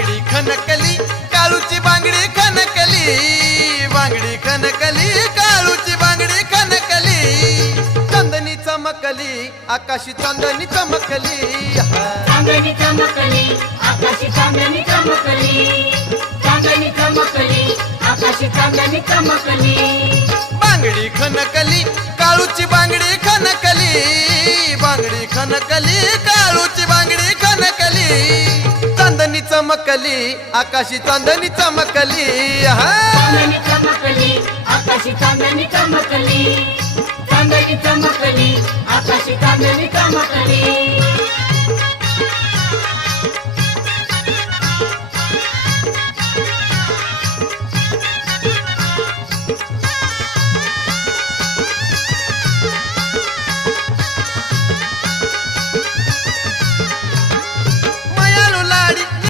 बांगडी खनकली काळूची बांगडी खनकली. बांगडी खनकली काळूची बांगडी खनकली. चांदणी चमकली आकाशी चांदणी चमकली. चांदणी चमकली आकाशी चांदणी चमकली. चांदणी चमकली आकाशी चांदणी चमकली. बांगडी खनकली काळूची बांगडी खनकली. बांगडी खनकली काळूची बांगडी चमकली आकाशी चांदणी चमकली हा. चमकली आकाशी चांदणी चमकली. चांदणी चमकली आकाशी चांदणी चमकली.